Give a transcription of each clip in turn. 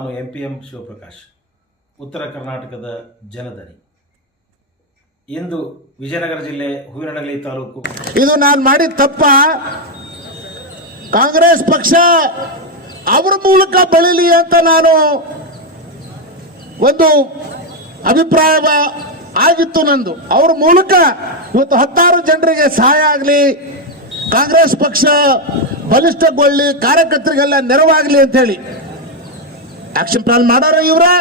ನಾನು M P M Shivaprakash, ಉತ್ತರ ಕರ್ನಾಟಕದ ಜನದನಿ. ಇಂದು ವಿಜಯನಗರ ಜಿಲ್ಲೆ ಹೂವಿನಡಗಲಿ ತಾಲೂಕು. ಇದು ನಾನು ಮಾಡಿದ ತಪ್ಪ. ಕಾಂಗ್ರೆಸ್ ಪಕ್ಷ ಅವರ ಮೂಲಕ ಬೆಳಿಲಿ ಅಂತ ನಾನು ಒಂದು ಅಭಿಪ್ರಾಯ ಆಗಿತ್ತು ನಂದು. ಅವ್ರ ಮೂಲಕ ಇವತ್ತು ಹತ್ತಾರು ಜನರಿಗೆ ಸಹಾಯ ಆಗಲಿ, ಕಾಂಗ್ರೆಸ್ ಪಕ್ಷ ಬಲಿಷ್ಠಗೊಳ್ಳಿ, ಕಾರ್ಯಕರ್ತರಿಗೆಲ್ಲ ನೆರವಾಗಲಿ ಅಂತ ಹೇಳಿ. ಆಕ್ಷನ್ ಪ್ಲಾನ್ ಮಾಡೋರು ಇವ್ರೆ?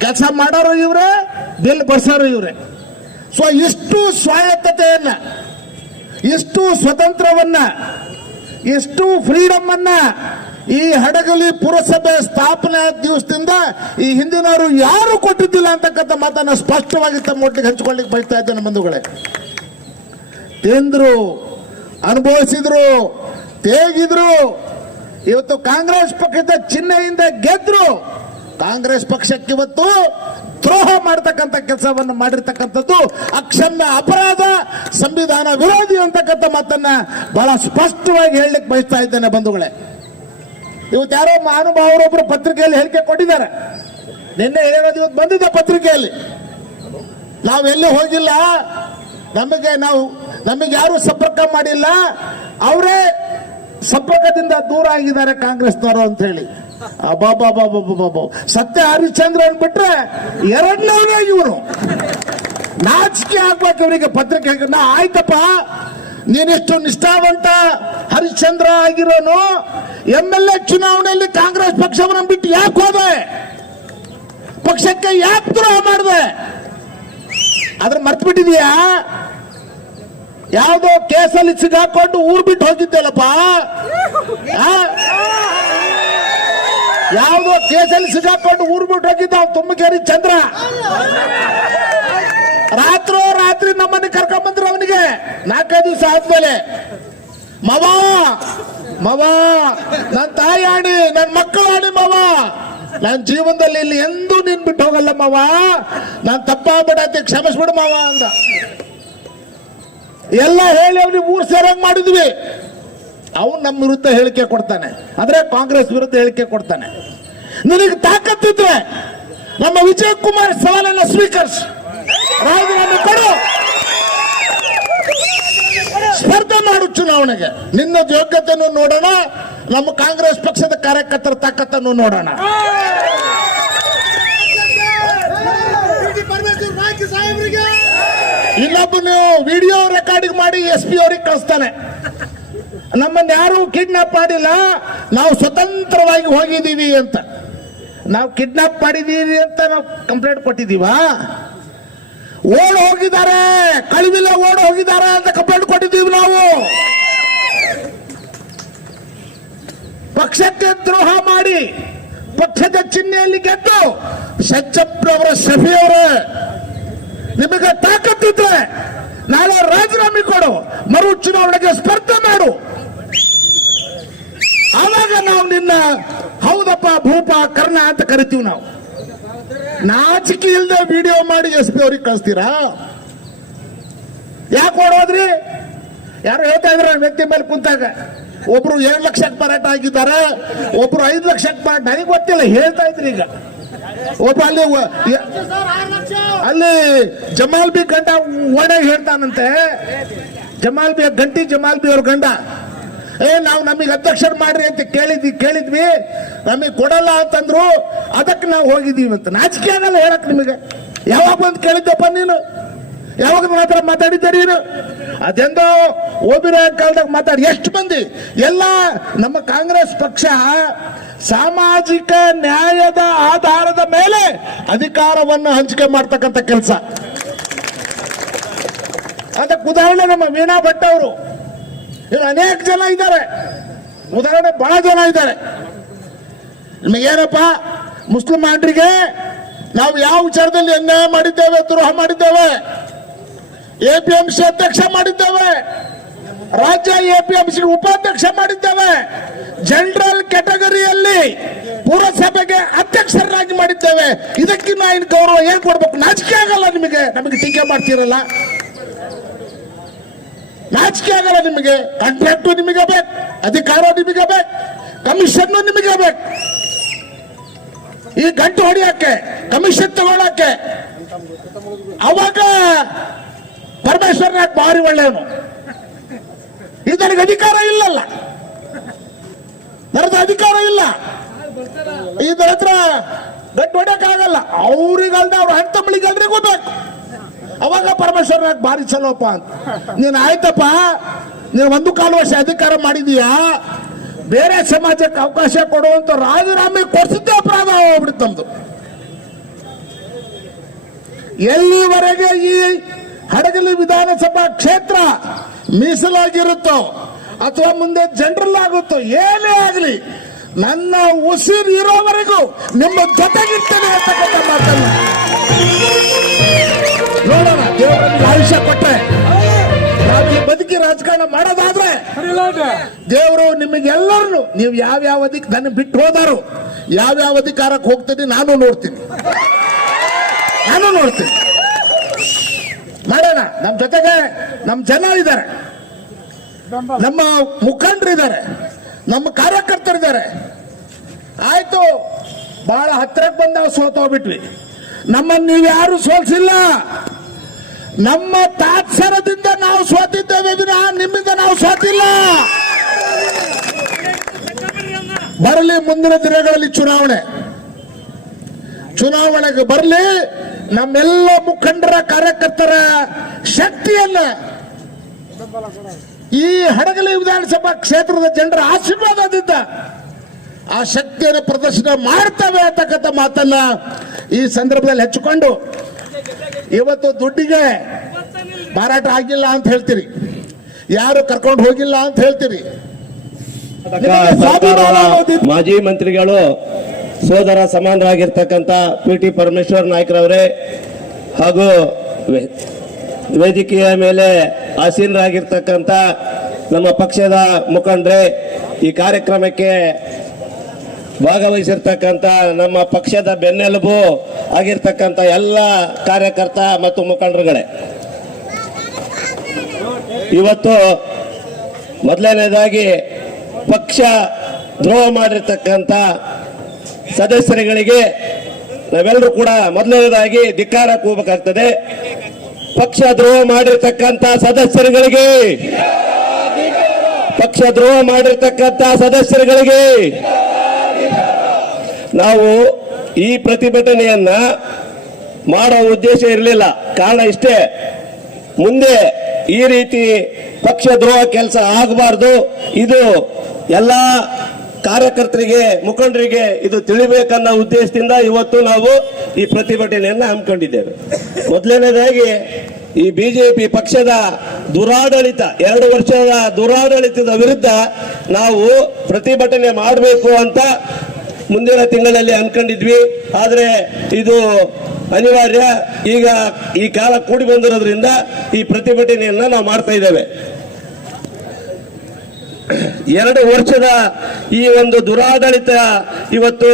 ಕೆಲಸ ಮಾಡೋರು ಇವ್ರೆ? ಬಿಲ್ ಬರ್ಸೋರು ಇವ್ರೆ. ಸೊ ಇಷ್ಟು ಸ್ವಾಯತ್ತತೆಯನ್ನ, ಇಷ್ಟು ಸ್ವತಂತ್ರವನ್ನ, ಇಷ್ಟು ಫ್ರೀಡಮ್ ಅನ್ನ ಈ ಹಡಗಲಿ ಪುರಸಭೆ ಸ್ಥಾಪನೆ ದಿವಸದಿಂದ ಈ ಹಿಂದಿನವರು ಯಾರು ಕೊಟ್ಟಿದ್ದಿಲ್ಲ ಅಂತಕ್ಕಂಥ ಮಾತನ್ನ ಸ್ಪಷ್ಟವಾಗಿ ತಮ್ಮ ಒಟ್ಟಿಗೆ ಹಂಚ್ಕೊಳ್ಳಿಕ್ಕೆ ಬಯಸ್ತಾ ಇದ್ದೇನೆ ಬಂಧುಗಳೇ. ತಿಂದ್ರು, ಅನುಭವಿಸಿದ್ರು, ತೇಗಿದ್ರು ಇವತ್ತು ಕಾಂಗ್ರೆಸ್ ಪಕ್ಷದ ಚಿಹ್ನೆಯಿಂದ ಗೆದ್ರು. ಕಾಂಗ್ರೆಸ್ ಪಕ್ಷಕ್ಕೆ ಇವತ್ತು ದ್ರೋಹ ಮಾಡತಕ್ಕಂಥ ಕೆಲಸವನ್ನು ಮಾಡಿರ್ತಕ್ಕಂಥದ್ದು ಅಕ್ಷಮ್ಯ ಅಪರಾಧ, ಸಂವಿಧಾನ ವಿರೋಧಿ ಅಂತಕ್ಕಂಥ ಮಾತನ್ನ ಬಹಳ ಸ್ಪಷ್ಟವಾಗಿ ಹೇಳಲಿಕ್ಕೆ ಬಯಸ್ತಾ ಇದ್ದೇನೆ ಬಂಧುಗಳೇ. ಇವತ್ತು ಯಾರೋ ಮಹಾನುಭಾವರೊಬ್ಬರು ಪತ್ರಿಕೆಯಲ್ಲಿ ಹೇಳಿಕೆ ಕೊಟ್ಟಿದ್ದಾರೆ. ನಿನ್ನೆ ಹೇಳೋದು ಇವತ್ತು ಬಂದಿದೆ ಪತ್ರಿಕೆಯಲ್ಲಿ. ನಾವು ಎಲ್ಲಿ ಹೋಗಿಲ್ಲ? ನಮಗೆ ನಾವು, ನಮಗೆ ಯಾರು ಸಂಪರ್ಕ ಮಾಡಿಲ್ಲ. ಅವರೇ ಸಂಪರ್ಕದಿಂದ ದೂರ ಆಗಿದ್ದಾರೆ ಕಾಂಗ್ರೆಸ್ನವರು ಅಂತ ಹೇಳಿ. ಅಬ್ಬಬ್ಬಬ್ಬಬ್ಬಬ್ಬಬ್ಬ. ಸತ್ಯ ಹರಿಶ್ಚಂದ್ರ ಬಿಟ್ರೆ ಎರಡನೇ ಇವರು. ನಾಚಿಕೆ ಆಗ್ಬೇಕು ಇವರಿಗೆ ಪತ್ರಿಕೆ ಆಯ್ತಪ್ಪ. ನೀನಿಷ್ಟು ನಿಷ್ಠಾವಂತ ಹರಿಶ್ಚಂದ್ರ ಆಗಿರೋನು ಎಂ ಎಲ್ ಎ ಚುನಾವಣೆಯಲ್ಲಿ ಕಾಂಗ್ರೆಸ್ ಪಕ್ಷವನ್ನು ಬಿಟ್ಟು ಯಾಕೆ ಹೋದೆ? ಪಕ್ಷಕ್ಕೆ ಯಾಕೆ ದ್ರೋಹ ಮಾಡಿದೆ? ಅದ್ರ ಮರ್ತು ಬಿಟ್ಟಿದೀಯಾ ಯಾವುದೋ ಕೇಸಲ್ಲಿ ಸಿಗಾಕೊಂಡು ಊರ್ ಬಿಟ್ಟು ಹೋಗಿದ್ದೆಲ್ಲಪ್ಪ? ಯಾವುದೋ ಕೇಸಲ್ಲಿ ಸಿಗಾಕೊಂಡು ಊರ್ ಬಿಟ್ಟು ಹೋಗಿದ್ದ ಅವ್ನು ತುಮಕೇರಿ ಚಂದ್ರ? ರಾತ್ರೋ ರಾತ್ರಿ ನಮ್ಮನ್ನ ಕರ್ಕೊಂಡ್ ಬಂದ್ರು ಅವನಿಗೆ. ನಾಲ್ಕೈದು ದಿವಸ ಆದ್ಮೇಲೆ, ಮವ ಮವ ನನ್ನ ತಾಯಿ ಆಣಿ ನನ್ನ ಮಕ್ಕಳು ಆಣಿ ಮವ. ನನ್ನ ಜೀವನದಲ್ಲಿ ಇಲ್ಲಿ ಎಂದೂ ನಿನ್ ಬಿಟ್ಟು ಹೋಗಲ್ಲ ಮವ. ನಾನು ತಪ್ಪಾಗ್ಬಿಡತ್ತೆ, ಕ್ಷಮಿಸ್ಬಿಡು ಮಾವ ಅಂದ. ಎಲ್ಲ ಹೇಳಿ ಅವ್ರಿಗೆ ಮೂರು ಸೇರಂಗ್ ಮಾಡಿದ್ವಿ. ಅವನು ನಮ್ಮ ವಿರುದ್ಧ ಹೇಳಿಕೆ ಕೊಡ್ತಾನೆ. ಅಂದ್ರೆ ಕಾಂಗ್ರೆಸ್ ವಿರುದ್ಧ ಹೇಳಿಕೆ ಕೊಡ್ತಾನೆ. ನಿನಗೆ ತಾಕತ್ತಿದ್ರೆ ನಮ್ಮ ವಿಜಯ್ ಕುಮಾರ್ ಸವಾಲನ್ನ ಸ್ವೀಕರಿಸಿ. ರಾಜೀನಾಮೆ ಕೊಡು. ಸ್ಪರ್ಧೆ ಮಾಡು ಚುನಾವಣೆಗೆ. ನಿನ್ನ ಯೋಗ್ಯತೆಯನ್ನು ನೋಡೋಣ ನಮ್ಮ ಕಾಂಗ್ರೆಸ್ ಪಕ್ಷದ ಕಾರ್ಯಕರ್ತರ ತಾಕತ್ತನ್ನು ನೋಡೋಣ. ಇನ್ನೊಬ್ಬ ನೀವು ವಿಡಿಯೋ ರೆಕಾರ್ಡಿಂಗ್ ಮಾಡಿ ಎಸ್ ಪಿ ಅವ್ರಿಗೆ ಕಳಿಸ್ತಾನೆ. ನಮ್ಮನ್ನ ಯಾರು ಕಿಡ್ನಾಪ್ ಮಾಡಿಲ್ಲ. ನಾವು ಸ್ವತಂತ್ರವಾಗಿ ಹೋಗಿದ್ದೀವಿ ಅಂತ. ನಾವು ಕಿಡ್ನಾಪ್ ಮಾಡಿದೀವಿ ಅಂತ ನಾವು ಕಂಪ್ಲೇಂಟ್ ಕೊಟ್ಟಿದೀವಾ ಓಡ್ ಹೋಗಿದ್ದಾರೆ. ಕಳಿವಿಲ್ಲ ಓಡ್ ಹೋಗಿದ್ದಾರೆ ಅಂತ ಕಂಪ್ಲೇಂಟ್ ಕೊಟ್ಟಿದ್ದೀವಿ ನಾವು. ಪಕ್ಷಕ್ಕೆ ದ್ರೋಹ ಮಾಡಿ ಪಕ್ಷದ ಚಿಹ್ನೆಯಲ್ಲಿ ಗೆದ್ದು ಸಚ್ಚಪ್ಪನವರ ಶಫಿ ಅವರೇ. ನಿಮಗೆ ತಾಕತ್ತಿದ್ರೆ ನಾಳೆ ರಾಜೀನಾಮೆ ಕೊಡು. ಮರು ಚುನಾವಣೆಗೆ ಸ್ಪರ್ಧೆ ಮಾಡು. ಆವಾಗ ನಾವು ನಿನ್ನ ಹೌದಪ್ಪ, ಭೂಪ, ಕರ್ಣ ಅಂತ ಕರಿತೀವಿ ನಾವು. ನಾಚಿಕೆ ಇಲ್ಲದೆ ವಿಡಿಯೋ ಮಾಡಿ ಎಸ್ ಪಿ ಅವ್ರಿಗೆ ಕಳಿಸ್ತೀರಾ? ಯಾಕೆ ಓಡೋದ್ರಿ ಯಾರು ಹೇಳ್ತಾ ಇದ್ರ? ವ್ಯಕ್ತಿ ಮೇಲೆ ಕುಂತಾಗ. ಒಬ್ರು ಏಳು ಲಕ್ಷಕ್ಕೆ ಮಾರಾಟ ಆಗಿದ್ದಾರೆ. ಒಬ್ರು ಐದು ಲಕ್ಷಕ್ಕೆ ಮಾರಾಟ. ನನಗೆ ಗೊತ್ತಿಲ್ಲ, ಹೇಳ್ತಾ ಇದ್ರಿ ಈಗ. ಒಬ್ಬ ಅಲ್ಲಿ ಅಲ್ಲಿ ಜಮಾಲ್ ಬಿ ಗಂಡ ಓಡಾಗಿ ಹೇಳ್ತಾನಂತೆ. ಜಮಾಲ್ ಬಿ ಗಂಟಿ ಜಮಾಲ್ ಬಿ ಅವ್ರ ಗಂಡ. ಏ ನಾವು ನಮಗೆ ಅಧ್ಯಕ್ಷರು ಮಾಡ್ರಿ ಅಂತ ಕೇಳಿದ್ವಿ ಕೇಳಿದ್ವಿ. ನಮಗೆ ಕೊಡಲ್ಲ ಅಂತಂದ್ರು ಅದಕ್ಕೆ ನಾವು ಹೋಗಿದ್ದೀವಿ ಅಂತ. ನಾಚಿಕೆ ಆಗಲ್ಲ ಹೇಳಕ್ ನಿಮಗೆ. ಯಾವಾಗ ಬಂದು ಕೇಳಿದ್ದಪ್ಪ ನೀನು? ಯಾವಾಗ ನನ್ನ ಹತ್ರ ಮಾತಾಡಿದ್ದೆ ನೀನು? ಅದೆಂದೋ ಓಬಿರೋ ಕಾಲದಾಗ ಮಾತಾಡಿ. ಎಷ್ಟು ಮಂದಿ? ಎಲ್ಲ ನಮ್ಮ ಕಾಂಗ್ರೆಸ್ ಪಕ್ಷ ಸಾಮಾಜಿಕ ನ್ಯಾಯದ ಆಧಾರದ ಮೇಲೆ ಅಧಿಕಾರವನ್ನು ಹಂಚಿಕೆ ಮಾಡ್ತಕ್ಕಂಥ ಕೆಲಸ. ಅದಕ್ಕೆ ಉದಾಹರಣೆ ನಮ್ಮ ವೀಣಾ ಭಟ್ ಅವರು. ಅನೇಕ ಜನ ಇದ್ದಾರೆ. ಉದಾಹರಣೆ ಬಹಳ ಜನ ಇದ್ದಾರೆ. ನಿಮಗೇನಪ್ಪ ಮುಸ್ಲಿಮರಿಗೆ ನಾವು ಯಾವ ವಿಚಾರದಲ್ಲಿ ಅನ್ಯಾಯ ಮಾಡಿದ್ದೇವೆ, ದ್ರೋಹ ಮಾಡಿದ್ದೇವೆ? ಎಪಿಎಂಸಿ ಅಧ್ಯಕ್ಷ ಮಾಡಿದ್ದೇವೆ? ರಾಜ್ಯ ಎಪಿಎಂಸಿ ಉಪಾಧ್ಯಕ್ಷ ಮಾಡಿದ್ದೇವೆ. ಜನರಲ್ ಕ್ಯಾಟಗರಿಯಲ್ಲಿ ಪುರಸಭೆಗೆ ಅಧ್ಯಕ್ಷರಾಗಿ ಮಾಡಿದ್ದೇವೆ. ಇದಕ್ಕಿನ್ನ ಇನ್ನು ಗೌರವ ಏನ್ ಕೊಡ್ಬೇಕು? ನಾಚಿಕೆ ಆಗಲ್ಲ ನಿಮಗೆ. ನಮಗೆ ಟೀಕೆ ಮಾಡ್ತೀರಲ್ಲ. ನಾಚಿಕೆ ಆಗಲ್ಲ ನಿಮಗೆ. ಕಾಂಟ್ರಾಕ್ಟು ನಿಮಗೆ ಬೇಕು. ಅಧಿಕಾರ ನಿಮಗೆ ಬೇಕು. ಕಮಿಷನ್ ನಿಮಗೆ ಬೇಕು. ಈ ಗಂಟು ಹೊಡಿಯಕ್ಕೆ, ಕಮಿಷನ್ ತಗೊಳಕ್ಕೆ. ಅವಾಗ ಪರಮೇಶ್ವರನಾಥ್ ಭಾರಿ ಒಳ್ಳೆಯವನು. ಇದು ನನಗೆ ಅಧಿಕಾರ ಇಲ್ಲಲ್ಲ. ನನಗೆ ಅಧಿಕಾರ ಇಲ್ಲ. ಇದರ ಹತ್ರ ಗಂಟು ಹೊಡ್ಯಕ್ಕಾಗಲ್ಲ ಅವ್ರಿಗಲ್ದ ಅವ್ರ ಹೆಣ್ಣ ತಮ್ಮಳಿಗಲ್ರಿ ಗೊತ್ತಾಯ್ತು ಅವಾಗ ಪರಮೇಶ್ವರನಾಥ್ ಭಾರಿ ಚಲೋಪ್ಪ ಅಂತ. ನೀನು ಆಯ್ತಪ್ಪ, ನೀನು ಒಂದು ಕಾಲು ವರ್ಷ ಅಧಿಕಾರ ಮಾಡಿದೀಯಾ? ಬೇರೆ ಸಮಾಜಕ್ಕೆ ಅವಕಾಶ ಕೊಡುವಂತ ರಾಜೀನಾಮೆ ಕೊಡಿಸಿದ್ದೇ ಅಪರಾಧ ಹೋಗ್ಬಿಡುತ್ತೆ ನಮ್ದು. ಎಲ್ಲಿವರೆಗೆ ಈ ಹಡಗಲಿ ವಿಧಾನಸಭಾ ಕ್ಷೇತ್ರ ಮೀಸಲಾಗಿರುತ್ತೋ ಅಥವಾ ಮುಂದೆ ಜನರಲ್ ಆಗುತ್ತೋ ಏನೇ ಆಗಲಿ ನನ್ನ ಉಸಿರು ಇರೋವರೆಗೂ ನಿಮ್ಮ ಜೊತೆಗಿರ್ತೇನೆ ಅಂತಕ್ಕಂಥ ಮಾತನ್ನ. ನೋಡೋಣ ದೇವರಲ್ಲಿ ಆಯುಷ್ಯ ಕೊಟ್ಟೆ ಬದುಕಿ ರಾಜಕಾರಣ ಮಾಡೋದಾದ್ರೆ ದೇವರು ನಿಮಗೆಲ್ಲರನ್ನು ನೀವು ಯಾವ್ಯಾವ ಅಧಿಕ ನನ್ನ ಬಿಟ್ಟು ಹೋದಾರು ಯಾವ್ಯಾವ ಅಧಿಕಾರಕ್ಕೆ ಹೋಗ್ತೀನಿ ನಾನು ನೋಡ್ತೀನಿ. ನಾನು ನೋಡ್ತೀನಿ. ಮಾಡೋಣ ನಮ್ಮ ಜೊತೆಗೆ ನಮ್ಮ ಜನ ಇದ್ದಾರೆ ನಮ್ಮ ಮುಖಂಡರು ಇದ್ದಾರೆ ನಮ್ಮ ಕಾರ್ಯಕರ್ತರಿದ್ದಾರೆ. ಆಯ್ತು ಬಹಳ ಹತ್ತಿರಕ್ಕೆ ಬಂದು ನಾವು ಸೋತೋಗ್ಬಿಟ್ವಿ ನಮ್ಮನ್ನು ನೀವು ಯಾರು ಸೋಲ್ಸಿಲ್ಲ. ನಮ್ಮ ತಾತ್ಸರದಿಂದ ನಾವು ಸೋತಿದ್ದೇವೆ ನಿಮ್ಮಿಂದ ನಾವು ಸೋತಿಲ್ಲ. ಬರಲಿ ಮುಂದಿನ ದಿನಗಳಲ್ಲಿ ಚುನಾವಣೆ. ಚುನಾವಣೆಗೆ ಬರಲಿ. ನಮ್ಮೆಲ್ಲ ಮುಖಂಡರ ಕಾರ್ಯಕರ್ತರ ಶಕ್ತಿಯನ್ನ ಈ ಹಡಗಲಿ ವಿಧಾನಸಭಾ ಕ್ಷೇತ್ರದ ಜನರ ಆಶೀರ್ವಾದದಿಂದ ಆ ಶಕ್ತಿಯನ್ನು ಪ್ರದರ್ಶನ ಮಾಡ್ತವೆ ಅಂತಕ್ಕಂಥ ಮಾತನ್ನ ಈ ಸಂದರ್ಭದಲ್ಲಿ ಹೆಚ್ಚಿಕೊಂಡು ಇವತ್ತು ದುಡ್ಡಿಗೆ ಮಾರಾಟ ಆಗಿಲ್ಲ ಅಂತ ಹೇಳ್ತೀರಿ. ಯಾರು ಕರ್ಕೊಂಡು ಹೋಗಿಲ್ಲ ಅಂತ ಹೇಳ್ತೀರಿ. ಮಾಜಿ ಮಂತ್ರಿಗಳು ಸೋದರ ಸಮಾನರಾಗಿರ್ತಕ್ಕಂಥ ಪಿ ಟಿ ಪರಮೇಶ್ವರ್ ನಾಯ್ಕರವರೇ ಹಾಗೂ ವೇದಿಕೆಯ ಮೇಲೆ ಆಸೀನರಾಗಿರ್ತಕ್ಕಂಥ ನಮ್ಮ ಪಕ್ಷದ ಮುಖಂಡರೇ ಈ ಕಾರ್ಯಕ್ರಮಕ್ಕೆ ಭಾಗವಹಿಸಿರ್ತಕ್ಕಂಥ ನಮ್ಮ ಪಕ್ಷದ ಬೆನ್ನೆಲುಬು ಆಗಿರ್ತಕ್ಕಂಥ ಎಲ್ಲ ಕಾರ್ಯಕರ್ತ ಮತ್ತು ಮುಖಂಡರುಗಳೇ. ಇವತ್ತು ಮೊದಲನೇದಾಗಿ ಪಕ್ಷ ದ್ರೋಹ ಮಾಡಿರ್ತಕ್ಕಂಥ ಸದಸ್ಯರುಗಳಿಗೆ ನಾವೆಲ್ಲರೂ ಕೂಡ ಮೊದಲನೇದಾಗಿ ಧಿಕ್ಕಾರ ಕೂಗಬೇಕಾಗ್ತದೆ. ಪಕ್ಷ ದ್ರೋಹ ಮಾಡಿರ್ತಕ್ಕಂಥ ಸದಸ್ಯರುಗಳಿಗೆ, ಪಕ್ಷ ದ್ರೋಹ ಮಾಡಿರ್ತಕ್ಕಂಥ ಸದಸ್ಯರುಗಳಿಗೆ ನಾವು ಈ ಪ್ರತಿಭಟನೆಯನ್ನ ಮಾಡೋ ಉದ್ದೇಶ ಇರಲಿಲ್ಲ. ಕಾರಣ ಇಷ್ಟೇ, ಮುಂದೆ ಈ ರೀತಿ ಪಕ್ಷ ದ್ರೋಹ ಕೆಲಸ ಆಗಬಾರ್ದು. ಇದು ಎಲ್ಲ ಕಾರ್ಯಕರ್ತರಿಗೆ, ಮುಖಂಡರಿಗೆ ಇದು ತಿಳಿಬೇಕನ್ನೋ ಉದ್ದೇಶದಿಂದ ಇವತ್ತು ನಾವು ಈ ಪ್ರತಿಭಟನೆಯನ್ನ ಹಮ್ಮಿಕೊಂಡಿದ್ದೇವೆ. ಮೊದಲನೇದಾಗಿ ಈ ಬಿಜೆಪಿ ಪಕ್ಷದ ದುರಾಡಳಿತ, ಎರಡು ವರ್ಷದ ದುರಾಡಳಿತದ ವಿರುದ್ಧ ನಾವು ಪ್ರತಿಭಟನೆ ಮಾಡಬೇಕು ಅಂತ ಮುಂದಿನ ತಿಂಗಳಲ್ಲಿ ಅನ್ಕೊಂಡಿದ್ವಿ. ಆದರೆ ಇದು ಅನಿವಾರ್ಯ. ಈಗ ಈ ಕಾಲ ಕೂಡಿ ಬಂದಿರೋದ್ರಿಂದ ಈ ಪ್ರತಿಭಟನೆಯನ್ನ ನಾವು ಮಾಡ್ತಾ ಇದ್ದೇವೆ. ಎರಡು ವರ್ಷದ ಈ ಒಂದು ದುರಾಡಳಿತ ಇವತ್ತು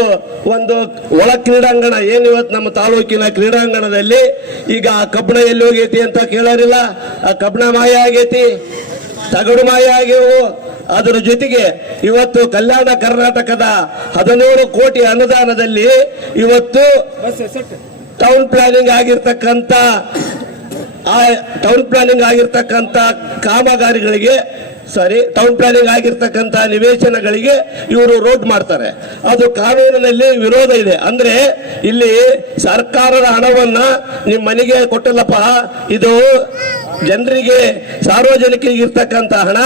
ಒಂದು ಒಳ ಕ್ರೀಡಾಂಗಣ, ಏನು ಇವತ್ತು ನಮ್ಮ ತಾಲೂಕಿನ ಕ್ರೀಡಾಂಗಣದಲ್ಲಿ, ಈಗ ಆ ಕಬ್ಬಣ ಎಲ್ಲಿ ಹೋಗೈತಿ ಅಂತ ಕೇಳೋರಿಲ್ಲ. ಆ ಕಬ್ಬಣ ಮಾಯ ಆಗೈತಿ, ತಗಡು ಮಾಯ ಆಗ್ಯವು ಅದರ ಜೊತೆಗೆ ಇವತ್ತು ಕಲ್ಯಾಣ ಕರ್ನಾಟಕದ ಹದಿನೇಳು ಕೋಟಿ ಅನುದಾನದಲ್ಲಿ ಇವತ್ತು ಟೌನ್ ಪ್ಲಾನಿಂಗ್ ಆಗಿರ್ತಕ್ಕಂಥ, ಆ ಟೌನ್ ಪ್ಲಾನಿಂಗ್ ಆಗಿರ್ತಕ್ಕಂಥ ಕಾಮಗಾರಿಗಳಿಗೆ ಸಾರಿ ಟೌನ್ ಪ್ಲಾನಿಂಗ್ ಆಗಿರ್ತಕ್ಕಂತಹ ನಿವೇಶನಗಳಿಗೆ ಇವರು ರೋಡ್ ಮಾಡ್ತಾರೆ. ಅದು ಕಾವೇರಿನಲ್ಲಿ ವಿರೋಧ ಇದೆ. ಅಂದ್ರೆ ಇಲ್ಲಿ ಸರ್ಕಾರದ ಹಣವನ್ನ ನಿಮ್ಮ ಮನೆಗೆ ಕೊಟ್ಟಲ್ಲಪ್ಪ, ಇದು ಜನರಿಗೆ ಸಾರ್ವಜನಿಕರಿಗೆ ಇರ್ತಕ್ಕಂಥ ಹಣ,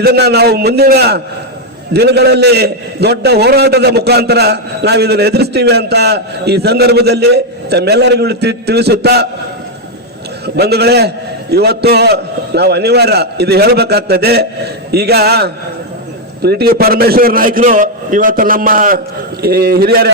ಇದನ್ನ ನಾವು ಮುಂದಿನ ದಿನಗಳಲ್ಲಿ ದೊಡ್ಡ ಹೋರಾಟದ ಮುಖಾಂತರ ನಾವು ಇದನ್ನು ಎದುರಿಸ್ತೀವಿ ಅಂತ ಈ ಸಂದರ್ಭದಲ್ಲಿ ತಮ್ಮೆಲ್ಲರಿಗೂ ತಿಳಿಸುತ್ತಾ ಬಂಧುಗಳೇ ಇವತ್ತು ನಾವು ಅನಿವಾರ್ಯ ಇದು ಹೇಳಬೇಕಾಗ್ತದೆ. ಈಗ ಟಿ ಪರಮೇಶ್ವರ್ ನಾಯ್ಕರು ಇವತ್ತು ನಮ್ಮ ಹಿರಿಯರ